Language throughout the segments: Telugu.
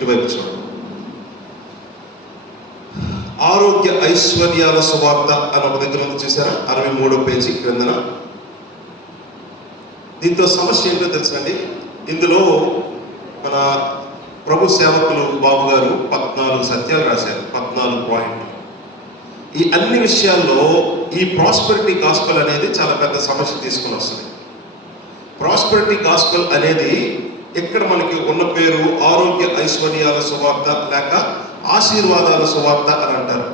ఇటువైపు చూడండి. ఆరోగ్య ఐశ్వర్యాల సువార్త అని ఒక దగ్గర ఉంది, చూసారా? 63వ పేజీ క్రిందన. దీంతో సమస్య ఏంటో తెలుసండి. ఇందులో మన ప్రభు సేవకులు బాబు గారు 14 సత్యాలు రాశారు, 14 పాయింట్లు. ఈ అన్ని విషయాల్లో ఈ ప్రాస్పెరిటీ గాస్పెల్ అనేది చాలా పెద్ద సమస్య తీసుకుని వస్తుంది. ప్రాస్పెరిటీ గాస్పెల్ అనేది ఇక్కడ మనకి ఉన్న పేరు ఆరోగ్య ఐశ్వర్యాల సువార్త లేక ఆశీర్వాదాల సువార్త అని అంటారు.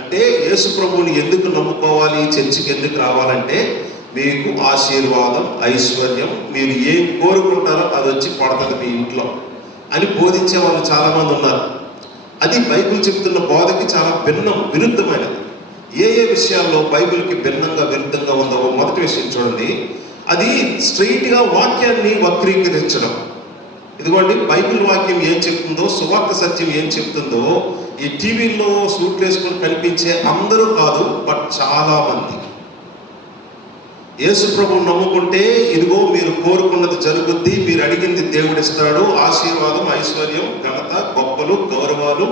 అంటే యేసు ప్రభువుని ఎందుకు నమ్ముకోవాలి, చర్చికి ఎందుకు రావాలంటే మీకు ఆశీర్వాదం, ఐశ్వర్యం, మీరు ఏం కోరుకుంటారో అది వచ్చి పడుతుంది మీ ఇంట్లో అని బోధించే వాళ్ళు చాలామంది ఉన్నారు. అది బైబిల్ చెప్తున్న బోధకి చాలా విరుద్ధమైనది. ఏ విషయాల్లో బైబిల్కి విరుద్ధంగా ఉందో మొదటి విషయం చూడండి. అది స్ట్రైట్గా వాక్యాన్ని వక్రీకరించడం. ఇదిగోండి, బైబిల్ వాక్యం ఏం చెప్తుందో, సువార్త సత్యం ఏం చెప్తుందో ఈ టీవీలో సూట్లు వేసుకొని కనిపించే అందరూ కాదు, బట్ చాలా మంది. యేసు ప్రభువు నమ్ముకుంటే ఇదిగో మీరు కోరుకున్నది జరుగుద్ది, మీరు అడిగింది దేవుడిస్తాడు, ఆశీర్వాదం, ఐశ్వర్యం, ఘనత, గొప్పలు, గౌరవాలు,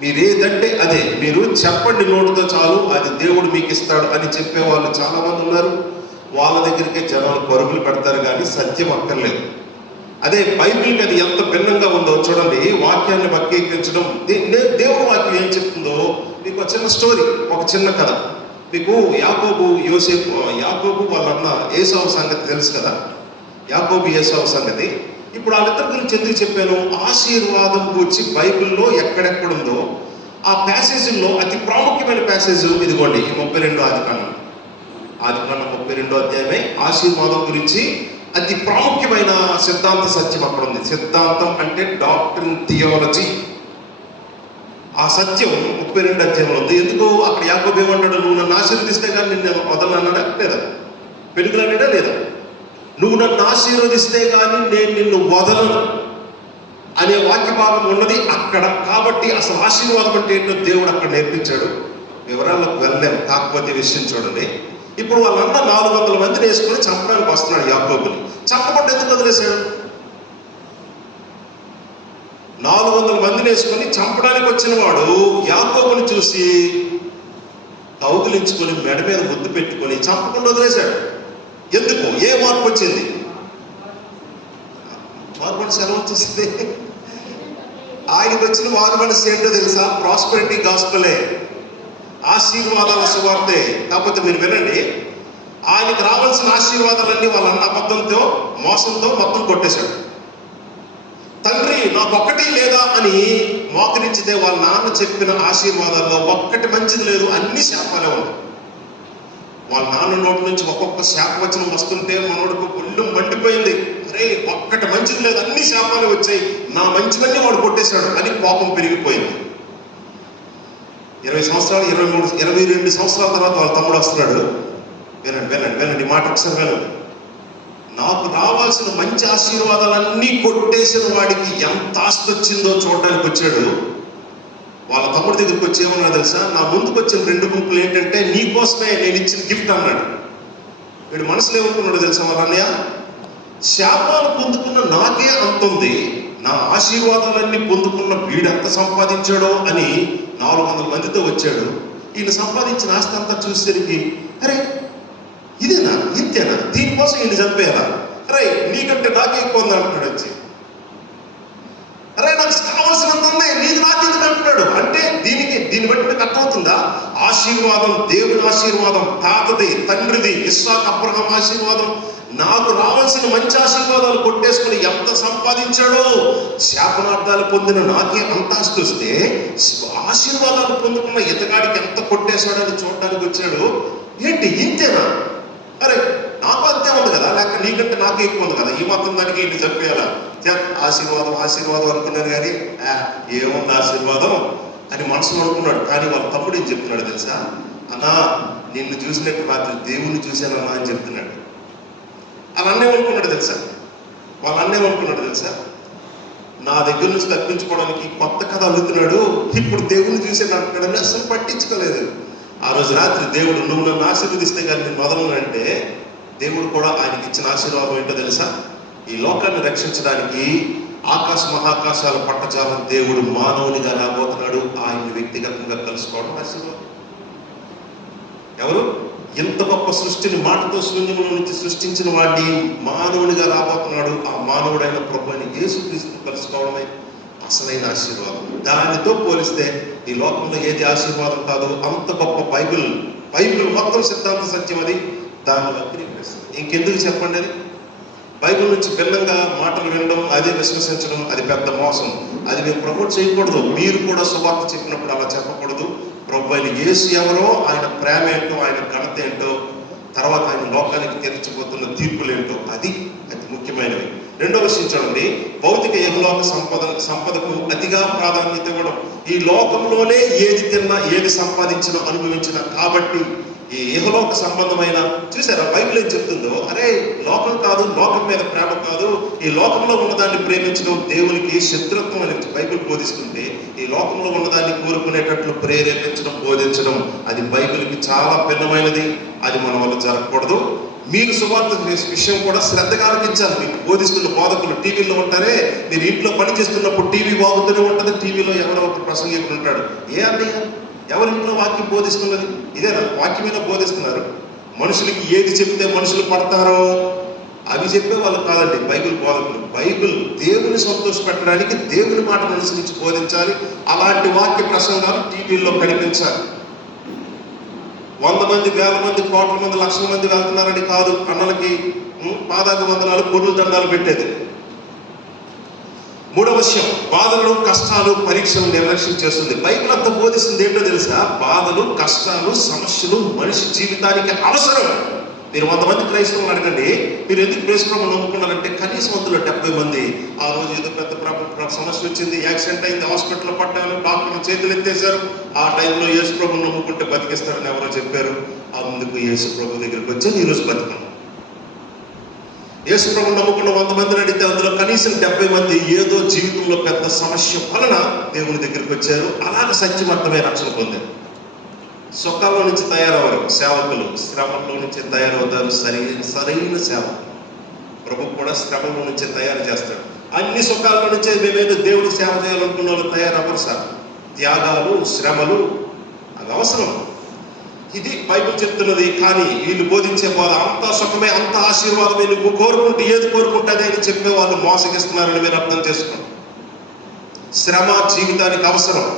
మీరేదంటే అదే, మీరు చెప్పండి నోటితో చాలు, అది దేవుడు మీకు ఇస్తాడు అని చెప్పే వాళ్ళు చాలా మంది ఉన్నారు. వాళ్ళ దగ్గరికే జనాలు పరుగులు పెడతారు, కానీ సత్యం అక్కర్లేదు. అదే బైబిల్కి అది ఎంత భిన్నంగా ఉందో చూడండి. వాక్యాన్ని వక్రీకరించడం, దేవుడు వాక్యం ఏం చెప్తుందో మీకు ఒక చిన్న స్టోరీ, ఒక చిన్న కథ. మీకు యాకోబు వాళ్ళ అన్న ఏసావు సంగతి తెలుసు కదా, యాకోబు ఏసావు సంగతి. ఇప్పుడు వాళ్ళిద్దరి గురించి ఎందుకు చెప్పాను? ఆశీర్వాదం గురించి బైబిల్లో ఎక్కడెక్కడుందో ఆ ప్యాసేజీల్లో అతి ప్రాముఖ్యమైన ప్యాసేజ్ ఇదిగోండి, ఈ 32వ ఆదికాండం 32వ అధ్యాయమే ఆశీర్వాదం గురించి అతి ప్రాముఖ్యమైన సిద్ధాంత సత్యం అక్కడ ఉంది. సిద్ధాంతం అంటే డాక్ట్రిన్, థియాలజీ. ఆ సత్యం 32 అధ్యాయంలో ఉంది. ఎందుకు అక్కడ యాకోబు ఏమన్నాడు? నువ్వు నన్ను ఆశీర్వదిస్తే కానీ నేను వదలన్నాడా లేదా? పెనుగులన్నాడా లేదా? నువ్వు నన్ను ఆశీర్వదిస్తే కానీ నేను నిన్ను వదలను అనే వాక్య భాగం ఉన్నది అక్కడ. కాబట్టి అసలు ఆశీర్వాదం అంటే ఏంటో దేవుడు అక్కడ నేర్పించాడు. వివరాలకు వెళ్ళలేం, కాకపోతే విషయం చూడండి. ఇప్పుడు వాళ్ళన్న 400 మందిని వేసుకొని చంపడానికి వస్తున్నాడు యాకోబుని. చంపకుండా ఎందుకు వదిలేశాడు? 400 మందిని వేసుకొని చంపడానికి వచ్చిన వాడు యాకోబుని చూసి కౌగిలించుకొని మెడ మీద ముద్దు పెట్టుకొని చంపకుండా వదిలేశాడు. ఎందుకు? ఏ మార్పు వచ్చింది? మారు మనసు ఎలా వచ్చేసింది? ఆయనకు వచ్చిన మారు మనసు ఏంటో తెలుసా? ప్రాస్పెరిటీ గాస్పెలే, ఆశీర్వాదాల సువార్తే. కాకపోతే మీరు వినండి, ఆయనకు రావాల్సిన ఆశీర్వాదాలన్నీ వాళ్ళన్న అబద్ధంతో, మోసంతో మొత్తం కొట్టేశాడు. తండ్రి నాకు ఒక్కటి లేదా అని మోకరించితే వాళ్ళ నాన్న చెప్పిన ఆశీర్వాదాల్లో ఒక్కటి మంచిది లేదు, అన్ని శాపాలే ఉన్నాయి. వాళ్ళ నాన్న నోటి నుంచి ఒక్కొక్క శాపవచనం వస్తుంటే మనోడికి ఒళ్ళు మండిపోయింది. అరే ఒక్కటి మంచిది లేదు, అన్ని శాపాలు వచ్చాయి, నా మంచివన్నీ వాడు కొట్టేశాడు అని కోపం పెరిగిపోయింది. 20 సంవత్సరాలు, 22 సంవత్సరాల తర్వాత వాళ్ళ తమ్ముడు వస్తున్నాడు. వినండి మాట ఒకసారి వినండి. నాకు రావాల్సిన మంచి ఆశీర్వాదాలన్నీ కొట్టేసిన వాడికి ఎంత ఆస్తి వచ్చిందో చూడడానికి వచ్చాడు. వాళ్ళ తమ్ముడి దగ్గరికి వచ్చి ఏమన్నా తెలుసా? నా ముందుకు వచ్చిన 2 గుంపులు ఏంటంటే నీ కోసమే నేను ఇచ్చిన గిఫ్ట్ అన్నాడు. వీడు మనసులో ఏమనుకున్నాడు తెలుసా? వాళ్ళ అన్నయ్య, శాపాలు పొందుకున్న నాకే అంతుంది, నా ఆశీర్వాదాలన్నీ పొందుకున్న వీడెంత సంపాదించాడో అని 400 మందితో వచ్చాడు. ఈయన సంపాదించిన ఆస్తి అంతా చూసేసరికి అరే ఇదేనా, ఇంతేనా, దీనికోసం ఈయన చంపేయాలా? అరే నీకంటే నాకే ఎక్కువ ఉంది అంటున్నాడు వచ్చి. అరే నాకు కావాల్సినంత ఉంది, నీది నాకెందుకు అంటున్నాడు. అంటే దీన్ని బట్టి మీకు అర్థమవుతుందా? ఆశీర్వాదం, దేవుని ఆశీర్వాదం, తాతది, తండ్రిది, ఇస్సాకు, అబ్రహాం ఆశీర్వాదం, నాకు రావాల్సిన మంచి ఆశీర్వాదాలు కొట్టేసుకుని ఎంత సంపాదించాడో. శాపనార్థాలు పొందిన నాకే అంత ఆస్తి వస్తే ఆశీర్వాదాలు పొందుకున్న ఇతగాడికి ఎంత కొట్టేశాడని చూడడానికి వచ్చాడు. ఏంటి ఇంతేనా? అరే నాకు అంతే ఉంది కదా, లేక నీకంటే నాకే ఎక్కువ ఉంది కదా, ఈ మాత్రం దానికి ఏంటి చంపేయాలా? ఆశీర్వాదం అనుకున్నాను, కానీ ఏముంది ఆశీర్వాదం అని మనసులో అనుకున్నాడు. కానీ వాళ్ళ తమ్ముడు ఏం చెప్తున్నాడు తెలుసా? అన్నా నిన్ను చూసినట్టు రాత్రి దేవుణ్ణి చూశానన్నా అని చెప్తున్నాడు. వాళ్ళ అన్నేమనుకున్నాడు తెలుసా? నా దగ్గర నుంచి తప్పించుకోవడానికి కొత్త కథ అల్లుతున్నాడు, ఇప్పుడు దేవుణ్ణి చూసాను అంటున్నాడని అసలు పట్టించుకోలేదు. ఆ రోజు రాత్రి దేవుడు నువ్వు నన్ను ఆశీర్వదిస్తే కానీ నేను వదలను అంటే దేవుడు కూడా ఆయనకి ఇచ్చిన ఆశీర్వాదం ఏంటో తెలుసా? ఈ లోకాన్ని రక్షించడానికి ఆకాశ మహాకాశాల పట్టజాలం దేవుడు మానవునిగా రాబోతున్నాడు. ఆయన వ్యక్తిగతంగా కలుసుకోవడం ఆశీర్వాదం. ఎవరు? ఎంత గొప్ప సృష్టిని మాటతో శూన్యముల నుంచి సృష్టించిన వాడిని మానవునిగా రాబోతున్నాడు. ఆ మానవుడైన ప్రభువుని యేసుక్రీస్తుని కలుసుకోవడమే అసలైన ఆశీర్వాదం. దానితో పోలిస్తే ఈ లోకంలో ఏది ఆశీర్వాదం కాదు. అంత గొప్ప బైబిల్ మొత్తం సిద్ధాంత సత్యం. అది దాన్ని వక్రీకరిస్తుంది. ఇంకెందుకు చెప్పండి? అది బైబిల్ నుంచి భిన్నంగా మాటలు వినడం, అదే విశ్వసించడం, అది పెద్ద మోసం. అది మేము ప్రమోట్ చేయకూడదు. మీరు కూడా సువార్త చెప్పినప్పుడు అలా చెప్పకూడదు. ప్రభు అయిన యేసు ఎవరో, ఆయన ప్రేమ ఏంటో, ఆయన ఘనత ఏంటో, తర్వాత ఆయన లోకానికి తీర్చబోతున్న తీర్పులేంటో, అది అతి ముఖ్యమైనవి. రెండవ విషయం చూడండి, భౌతిక యహలోక సంపదకు అతిగా ప్రాధాన్యత ఇవ్వడం. ఈ లోకంలోనే ఏది తిన్నా, ఏది సంపాదించినా, అనుభవించినా కాబట్టి ఈ ఇహలోక సంబంధమైన, చూసారా బైబిల్ ఏం చెప్తుందో, అరే లోకం కాదు, లోకం మీద ప్రేమ కాదు, ఈ లోకంలో ఉన్నదాన్ని ప్రేమించడం దేవునికి శత్రుత్వం అని బైబిల్ బోధిస్తుంటే, ఈ లోకంలో ఉన్నదాన్ని కోరుకునేటట్లు ప్రేరేపించడం, బోధించడం, అది బైబిల్కి చాలా భిన్నమైనది. అది మన వల్ల జరగకూడదు. మీరు సువార్త విషయం కూడా శ్రద్ధగా ఆలకించాలి. మీకు బోధిస్తున్న బోధకులు టీవీలో ఉంటారే, మీరు ఇంట్లో పని చేస్తున్నప్పుడు టీవీ బాగుతూనే ఉంటుంది. టీవీలో ఎవరో ఒక ప్రసంగికుడు ఉంటాడు. ఏ అన్నయ్య ఎవరి ఇంట్లో వాక్యం బోధిస్తున్నది? ఇదేనా వాక్యమైనా బోధిస్తున్నారు? మనుషులకి ఏది చెప్తే మనుషులు పడతారో అవి చెప్పే వాళ్ళు కాదండి బైబిల్ బోధకులు. బైబిల్ దేవుని సంతోషపెట్టడానికి దేవుని మాటను అనుసరించి బోధించాలి. అలాంటి వాక్య ప్రసంగాలు టీవీల్లో కనిపించాలి. 100 మంది, 1000 మంది, కోట్ల మంది, లక్షల మంది వెళ్తున్నారని కాదు అన్నలకి పాదాకు వందనాలు, పొరులు దండాలు పెట్టేది. మూడవ విషయం, బాధలు, కష్టాలు, పరీక్షలు నిర్లక్ష్యం చేస్తుంది. బైబిల్ అంతా బోధిస్తుంది ఏంటో తెలుసా? బాధలు, కష్టాలు, సమస్యలు మనిషి జీవితానికి అవసరం. మీరు 100 మంది క్రైస్తవులు అడగండి, మీరు ఎందుకు క్రైస్తవులు నమ్ముకున్నారంటే కనీసం అందులో 70 మంది ఆ రోజు ఏదో పెద్ద సమస్య వచ్చింది, యాక్సిడెంట్ అయింది, హాస్పిటల్లో పట్టారు, డాక్టర్లు చేతులు ఎత్తేశారు, ఆ టైంలో యేసు ప్రభువుని నమ్ముకుంటే బతికిస్తారని ఎవరో చెప్పారు. అందుకు యేసు ప్రభు దగ్గరికి వచ్చి ఈరోజు బతికాం. యేసు ప్రభువుని నమ్ముకున్న 100 మందిని అడిగితే అందులో కనీసం 70 మంది ఏదో జీవితంలో పెద్ద సమస్య వలన దేవుని దగ్గరికి వచ్చారు. అలాగే సత్యమర్థమే రక్షణ పొందారు. సుఖాల్లో నుంచి తయారవ్వరు సేవకులు, శ్రమంలో నుంచి తయారవుతారు సరైన సేవకులు. ప్రభు కూడా శ్రమంలో నుంచే తయారు చేస్తాడు. అన్ని సుఖాల్లో నుంచే మేమేదో దేవుడు సేవ చేయాలనుకున్న వాళ్ళు తయారవ్వరు సార్. త్యాగాలు, శ్రమలు అవి అవసరం. ఇది బైబిల్ చెప్తున్నది. కానీ వీళ్ళు బోధించే బోధ అంత సుఖమే, అంత ఆశీర్వాదమే, నువ్వు కోరుకుంటే ఏది కోరుకుంటుంది అని చెప్పే వాళ్ళు మోసగిస్తున్నారని మీరు అర్థం చేసుకోండి. శ్రమ జీవితానికి అవసరం.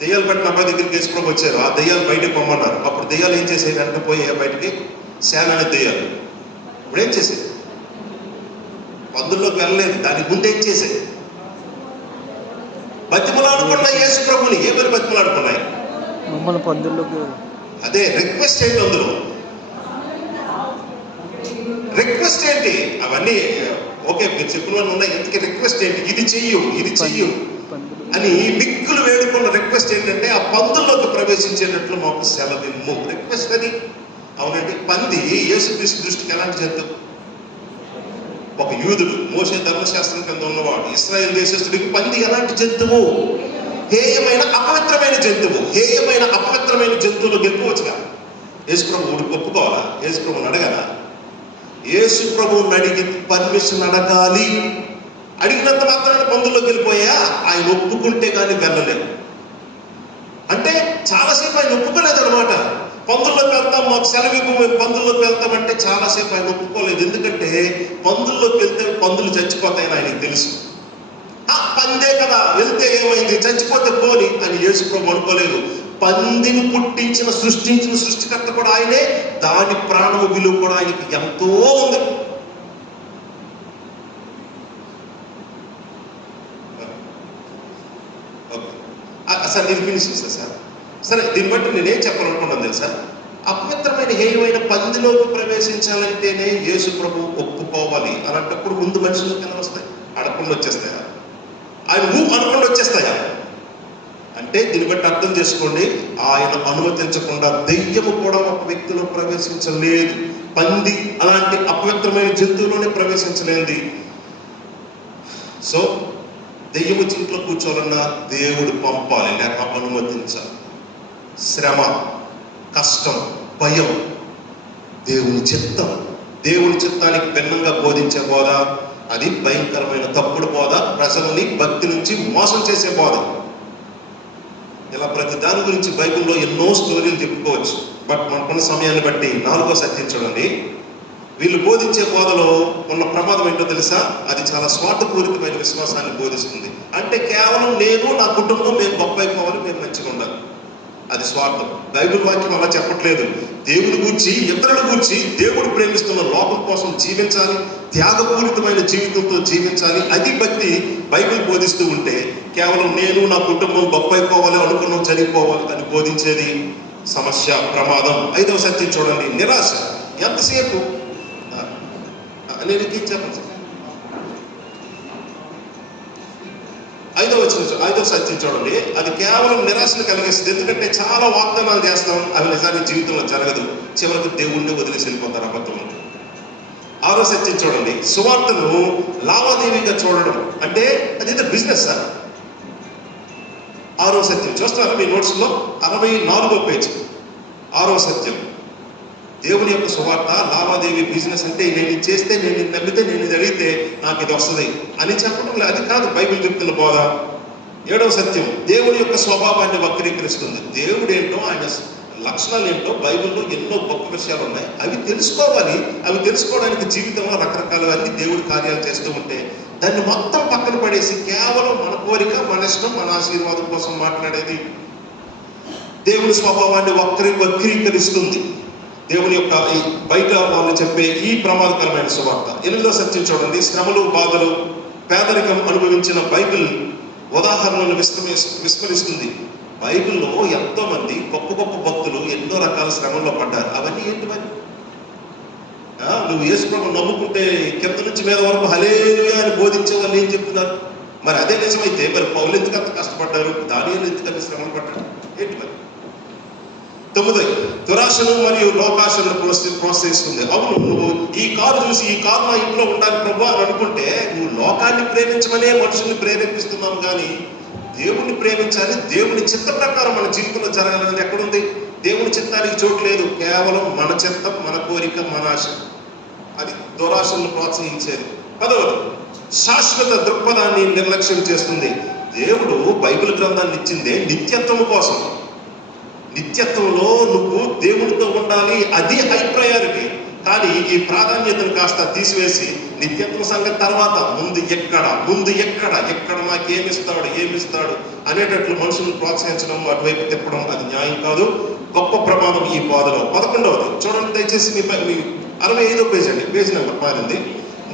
దెయ్యాలు పట్టిన అబ్బాయి దగ్గరికి యేసుప్రభు వచ్చారు. ఆ దెయ్యాలు బయటకు పొమ్మన్నారు. అప్పుడు దెయ్యాలు ఏం చేసేది? వెంట పోయి బయటికి శానాన్ని దెయ్యాలు. ఇప్పుడు ఏం చేసేది? పందుల్లోకి వెళ్ళలేదు. దానికి ముందు ఏం చేసేది? బతిమలాడుకున్నాయి యేసుప్రభుని. ఏమని బతిమలాడుకున్నాయి? మమ్మల్ని పందుల్లోకి. అదే రిక్వెస్ట్ ఏంటి? అందులో రిక్వెస్ట్ ఏంటి? అవన్నీ ఓకే, మీరు చెప్పినవన్నీ ఉన్నాయి. ఎందుకు రిక్వెస్ట్ ఏంటి? ఇది చెయ్యు, ఇది చెయ్యు అని మిక్కులు వేడుకున్న రిక్వెస్ట్ ఏంటంటే ఆ పందుల్లోకి ప్రవేశించేటట్లు మాకు సెలవిమ్ము. రిక్వెస్ట్ అది. అవునండి, పంది యేసుక్రీస్తు దృష్టికి ఎలాంటి జంతువు? ఒక యూదుడు, మోషే ధర్మశాస్త్రం కింద ఉన్నవాడు, ఇశ్రాయేల్ దేశస్తుడికి పంది ఎలాంటి జంతువు? హేయమైన అపవిత్రమైన జంతువు. హేయమైన అపవిత్రమైన జంతువులు గెలుపవచ్చుగా. యేసుప్రభు ఒప్పుకోవాలా? యేసుప్రభుని అడగాలా? యేసుప్రభుని అడిగి పర్మిషన్ అడగాలి. అడిగినంత మాత్రాన్ని పందుల్లోకి వెళ్ళిపోయా? ఆయన ఒప్పుకుంటే కానీ వెళ్ళలేము. అంటే చాలాసేపు ఆయన ఒప్పుకోలేదు అనమాట. పందుల్లోకి వెళ్తాం, మాకు సెలవివ్వు, మేము పందుల్లోకి వెళ్తామంటే చాలాసేపు ఆయన ఒప్పుకోలేదు. ఎందుకంటే పందుల్లోకి వెళ్తే పందులు చచ్చిపోతాయని ఆయనకు తెలుసు. పందే కదా, వెళ్తే ఏమైంది, చచ్చిపోతే పోని అని యేసుప్రభు అనుకోలేదు. పందిని పుట్టించిన, సృష్టించిన సృష్టికర్త కూడా ఆయనే. దాని ప్రాణము విలువ కూడా ఆయనకి ఎంతో ఉంది. సార్ ఇది ఫినిష్ చేస్తా సార్. సరే, దీన్ని బట్టి నేనేం చెప్పాలనుకున్నాను తెలుసా? అపవిత్రమైన హేయమైన పందిలోకి ప్రవేశించాలంటేనే యేసు ప్రభు ఒప్పుకోవాలి. అలాంటప్పుడు ముందు మనుషులకు ఎలా వస్తాయి? అడగకుండా వచ్చేస్తాయా? ఆయన అనకుండా వచ్చేస్తాయా? అంటే దీన్ని బట్టి అర్థం చేసుకోండి, ఆయన అనుమతించకుండా దెయ్యము కూడా ఒక వ్యక్తిలో ప్రవేశించలేదు. పంది అలాంటి అపవిత్రమైన జంతువులోనే ప్రవేశించలేంది. సో దెయ్యము ఇంట్లో కూర్చోవాలన్నా దేవుడు పంపాలి, లేక అనుమతించాలి. శ్రమ, కష్టం, భయం దేవుని చిత్తం. దేవుని చిత్తానికి భిన్నంగా బోధించే బోధ అది భయంకరమైన తప్పుడు బోధ, ప్రజల్ని భక్తి నుంచి మోసం చేసే బోధ. ఇలా ప్రతి దాని గురించి బైబిల్లో ఎన్నో స్టోరీలు చెప్పుకోవచ్చు. బట్ మనకున్న సమయాన్ని బట్టి 4వ సత్యం చూడండి. వీళ్ళు బోధించే బోధలో ఉన్న ప్రమాదం ఏంటో తెలుసా? అది చాలా స్వార్థపూరితమైన విశ్వాసాన్ని బోధిస్తుంది. అంటే కేవలం నేను, నా కుటుంబం, మేము గొప్ప అయిపోవాలి, మేము మంచిగా ఉండాలి. అది స్వార్థం. బైబిల్ వాక్యం అలా చెప్పట్లేదు. దేవుని గూర్చి, ఇతరుల గూర్చి, దేవుడు ప్రేమిస్తున్న లోకం కోసం జీవించాలి, త్యాగపూరితమైన జీవితంతో జీవించాలి. అది భక్తి బైబిల్ బోధిస్తూ ఉంటే, కేవలం నేను, నా కుటుంబం గొప్ప అయిపోవాలి, అనుకున్నాం చనిపోవాలి అని బోధించేది సమస్య, ప్రమాదం. 5వ సత్యం చూడండి, నిరాశ. ఎంతసేపు నేను చెప్పండి సార్. 5వ సత్యం చూడండి, అది కేవలం నిరాశను కలిగిస్తుంది. ఎందుకంటే చాలా వాగ్దానాలు చేస్తాం, అవి నిజానికి జీవితంలో జరగదు. చివరికి దేవుణ్ణి వదిలేసి వెళ్ళిపోతారు అబద్ధంలో. 6వ సత్యం చూడండి, సువార్తను లావాదేవీగా చూడడం. అంటే అదేదో బిజినెస్ సార్. 6వ సత్యం చూస్తున్నారా మీ నోట్స్లో? 64వ పేజ్. 6వ సత్యం, దేవుని యొక్క సువార్త లావాదేవీ, బిజినెస్. అంటే నేను ఇది చేస్తే, నేను ఇది నమ్మితే, నేను ఇది అడిగితే నాకు ఇది వస్తుంది అని చెప్పడం లేదు. అది కాదు బైబిల్ చెప్తున్న బోధ. 7వ సత్యం, దేవుని యొక్క స్వభావాన్ని వక్రీకరిస్తుంది. దేవుడు ఏంటో, ఆయన లక్షణాలు ఏంటో బైబిల్లో ఎన్నో గొప్ప విషయాలు ఉన్నాయి. అవి తెలుసుకోవాలి. అవి తెలుసుకోవడానికి జీవితంలో రకరకాల అన్ని దేవుడి కార్యాలు చేస్తూ ఉంటే దాన్ని మొత్తం పక్కన పడేసి కేవలం మన కోరిక, మన ఇష్టం, మన ఆశీర్వాదం కోసం మాట్లాడేది దేవుని స్వభావాన్ని వక్రీకరిస్తుంది. దేవుని యొక్క ఈ బయట వాళ్ళు చెప్పే ఈ ప్రమాదకరమైన సువార్త. 8వ సత్యం చూడండి, శ్రమలు, బాధలు, పేదరికం అనుభవించిన బైబిల్ ఉదాహరణలను విస్మరిస్తుంది. బైబిల్లో ఎంతో మంది గొప్ప గొప్ప భక్తులు ఎన్నో రకాల శ్రమల్లో పడ్డారు. అవన్నీ ఏంటి మరి? నువ్వు యేసుప్రభువు నమ్ముకుంటే కింద నుంచి మీద వరకు హల్లెలూయా అని బోధించే వాళ్ళు ఏం చెప్తున్నారు? మరి అదే నిజమైతే మరి పౌలు ఎందుకు అంత కష్టపడ్డారు? దానియేలు ఎందుకంత శ్రమలు పడ్డారు? ఏంటి మరి? 9, దురాశను మరియు లోకాశను ప్రోత్సహిస్తుంది. అవును, నువ్వు ఈ కారు చూసి ఈ కారు నా ఇంట్లో ఉండాలి ప్రభు అని అనుకుంటే నువ్వు లోకాన్ని ప్రేమించమనే మనుషుల్ని ప్రేరేపిస్తున్నావు, కానీ దేవుణ్ణి ప్రేమించాలి, దేవుని చిత్త ప్రకారం మన జీవితంలో జరగాలనేది ఎక్కడుంది? దేవుని చిత్తానికి చోటు లేదు. కేవలం మన చిత్తం, మన కోరిక, మన ఆశ. అది దురాశను ప్రోత్సహించేది. 10వది, శాశ్వత దృక్పథాన్ని నిర్లక్ష్యం చేస్తుంది. దేవుడు బైబిల్ గ్రంథాన్ని ఇచ్చిందే నిత్యత్వం కోసం. నిత్యత్వంలో నువ్వు దేవుడితో ఉండాలి, అది హై ప్రయారిటీ. కానీ ఈ ప్రాధాన్యతను కాస్త తీసివేసి నిత్యత్వ సంగతి తర్వాత, ముందు ఎక్కడ ఏమిస్తాడు అనేటట్లు మనుషులను ప్రోత్సహించడం, అటువైపు తిప్పడం, అది న్యాయం కాదు. గొప్ప ప్రమాదం ఈ బోధలో. 11వది చూడండి దయచేసి, మీ 65వ పేజ్ అండి, పేజ్ నెంబర్ మారింది.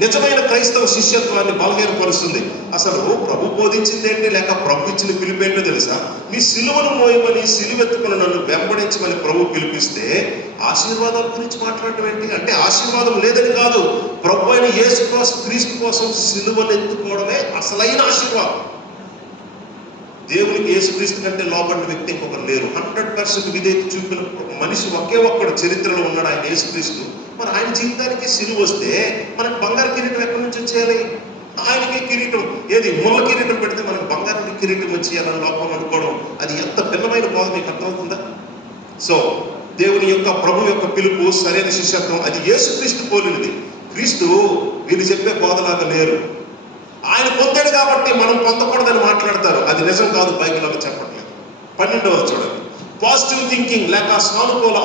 నిజమైన క్రైస్తవ శిష్యత్వాన్ని బలహీనపరుస్తుంది. అసలు ప్రభు బోధించింది ఏంటి, లేక ప్రభు ఇచ్చిన పిలుపేంటో తెలుసా? మీ సిలువను మోయమని, సిలువెత్తుకుని నన్ను వెంబడించమని ప్రభు పిలిపిస్తే ఆశీర్వాదాల గురించి మాట్లాడటం ఏంటి? అంటే ఆశీర్వాదం లేదని కాదు, ప్రభు అయిన యేసు క్రీస్తు కోసం సిలువను ఎత్తుకోవడమే అసలైన ఆశీర్వాదం. దేవునికి యేసుక్రీస్తు కంటే లోబడిన వ్యక్తి ఇంకొకరు లేరు. 100% విధేయత చూపిన మనిషి ఒకే ఒక్కడు చరిత్రలో ఉన్నాడు, ఆయన యేసుక్రీస్తు. మరి ఆయన జీవితానికి సిలువ వస్తే మనకు బంగారు కిరీటం ఎక్కడి నుంచి వచ్చేయాలి? ఆయనకి కిరీటం ఏది? ముళ్ళ కిరీటం పెడితే మనకు బంగారు కిరీటం వచ్చేయాలని లోపం అనుకోవడం, అది ఎంత భిన్నమైన బోధ మీకు అర్థమవుతుందా? సో దేవుని యొక్క ప్రభు యొక్క పిలుపు, సరైన శిష్యత్వం, అది యేసుక్రీస్తు పోలినది. క్రీస్తు వీళ్ళు చెప్పే బోధలాగా లేరు. ఆయన పొందాడు కాబట్టి మనం పొందకూడదని మాట్లాడతారు. అది నిజం కాదు, బైబిల్ అలా చెప్పట్లేదు. 12వది చూడండి, పాజిటివ్ థింకింగ్ లేక సానుకూల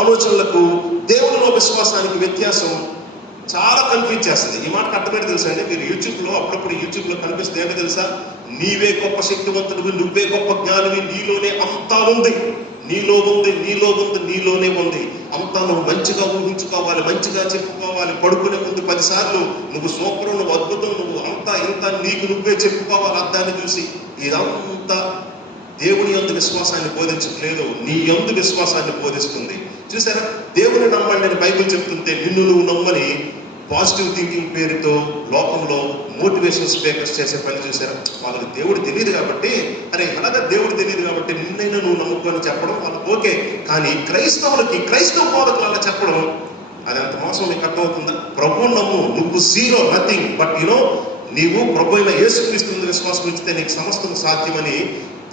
ఆలోచనలకు దేవునిలో విశ్వాసానికి వ్యత్యాసం చాలా కన్ఫ్యూజ్ చేస్తుంది. ఈ మాటకు అర్థమేంటి తెలుసా అండి? మీరు అప్పుడప్పుడు యూట్యూబ్లో కనిపిస్తే ఏంటో తెలుసా? నీవే గొప్ప శక్తివంతుడివి, నువ్వే గొప్ప జ్ఞానివి, నీలోనే అంతా ఉంది, నీలోనే ఉంది అంతా. నువ్వు మంచిగా ఊహించుకోవాలి, మంచిగా చెప్పుకోవాలి. పడుకునే ముందు 10 సార్లు నువ్వు సూపర్, నువ్వు అద్భుతం, నువ్వు అంతా ఇంత నీకు నువ్వే చెప్పుకోవాలి అద్దాన్ని చూసి. ఇదంతా దేవుని యందు విశ్వాసాన్ని బోధించట్లేదు, నీ యందు విశ్వాసాన్ని బోధిస్తుంది. చూసారా? దేవుని నమ్మండి అని బైబిల్ చెప్తుంటే నిన్ను నువ్వు నమ్మని పాజిటివ్ థింకింగ్ పేరుతో లోకంలో మోటివేషన్ స్పీకర్స్ చేసే పని చూసారా? వాళ్ళకి దేవుడు తెలియదు కాబట్టి, అలాగే దేవుడు తెలియదు కాబట్టి నిన్నైనా నువ్వు నమ్ముకొని చెప్పడం వాళ్ళకి ఓకే. కానీ క్రైస్తవ బోధకులు అలా చెప్పడం, అది అంత మోసం మీకు అర్థమవుతుందా? ప్రభువు నమ్ము, నువ్వు జీరో, నథింగ్. బట్ నీవు ప్రభు అయిన యేసుక్రీస్తు విశ్వాసం ఉంచితే నీకు సమస్తం సాధ్యమని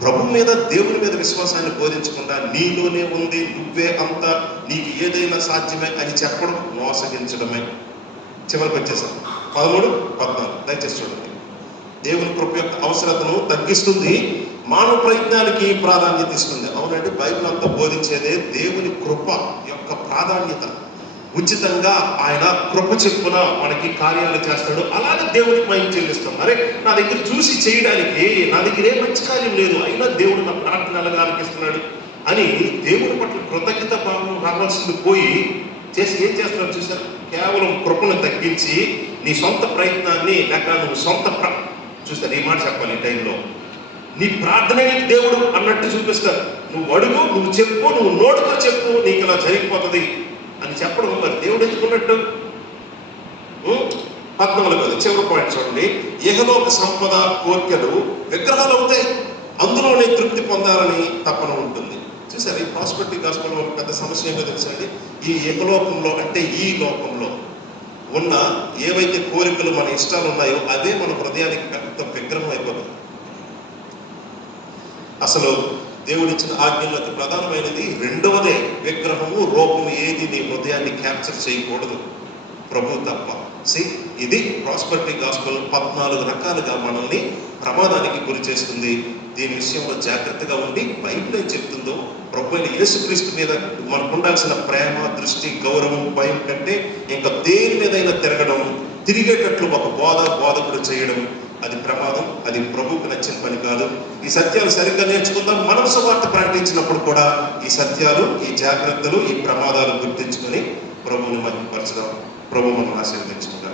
ప్రభు మీద, దేవుని మీద విశ్వాసాన్ని బోధించకుండా నీలోనే ఉంది, నువ్వే అంతా, నీకు ఏదైనా సాధ్యమే అని చెప్పడం మోసగించడమే. చివరికి వచ్చేసాం. 13, 14 దయచేసి చూడండి. దేవుని కృప యొక్క అవసరతను తగ్గిస్తుంది, మానవ ప్రయత్నానికి ప్రాధాన్యత ఇస్తుంది. అవునండి, బైబిల్ అంతా బోధించేదే దేవుని కృప యొక్క ప్రాధాన్యత. ఉచితంగా ఆయన కృప చెప్పున మనకి కార్యాలు చేస్తాడు. అలాగే దేవునికి మహిమ చెల్లిస్తాం. అరే, నా దగ్గర చూసి చేయడానికి నా దగ్గర ఏ మంచి కార్యం లేదు, అయినా దేవుడు నా ప్రార్థన ఎలాగా ఆలకిస్తున్నాడు అని దేవుని పట్ల కృతజ్ఞత భావం రావాల్సింది పోయి చేసి ఏం చేస్తున్నాడు చూసారు? కేవలం కృపను తగ్గించి నీ సొంత ప్రయత్నాన్ని లేక నువ్వు సొంత చూస్తారు. ఈ మాట చెప్పాలి ఈ టైంలో, నీ ప్రార్థనే దేవుడు అన్నట్టు చూపిస్తారు. నువ్వు అడుగు, నువ్వు చెప్పు, నువ్వు నోటితో చెప్పు, నీకు ఇలా జరిగిపోతుంది అని చెప్పడం మరి దేవుడు ఎందుకున్నట్టు? 14 చివరి పాయింట్ చూడండి. ఇహలోక సంపద కోరికలు విగ్రహాలు అవుతాయి, అందులోనే తృప్తి పొందాలని తపన ఉంటుంది. చూసారు, ఈ ప్రాస్పెరిటీ గాస్పెల్ ఒక పెద్ద సమస్య ఏంటో తెలుసండి. ఈ ఇహలోకంలో అంటే ఈ లోకంలో ఉన్న ఏవైతే కోరికలు మన ఇష్టాలు ఉన్నాయో అదే మన హృదయానికి పెద్ద విగ్రహం అయిపోతుంది. అసలు దేవుడిచ్చిన ఆజ్ఞలకు ప్రధానమైనది రెండవదే, విగ్రహము రూపము ఏది నీ హృదయాన్ని క్యాప్చర్ చేయకూడదు, ప్రభు తప్ప. ఇది ప్రాస్పెరిటీ గాస్పెల్ 14 రకాలుగా మనల్ని ప్రమాదానికి గురి చేస్తుంది. దీని విషయంలో జాగ్రత్తగా ఉండి బైబిల్ ఏం చెప్తుందో, ప్రభు అయిన యేసుక్రీస్తు మీద మనకు ఉండాల్సిన ప్రేమ, దృష్టి, గౌరవం, భయం కంటే ఇంకా దేని మీదైనా తిరగడం, తిరిగేటట్లు ఒక బోధకుడు చేయడం అది ప్రమాదం. అది ప్రభువుకు నచ్చిన పని కాదు. ఈ సత్యాలు సరిగ్గా నేర్చుకుందాం. మనం సువార్త ప్రకటించినప్పుడు కూడా ఈ సత్యాలు, ఈ జాగ్రత్తలు, ఈ ప్రమాదాలు గుర్తించుకొని ప్రభువుని మహిమపరచడం. ప్రభు మనం ఆశీర్వదించుకుంటాం.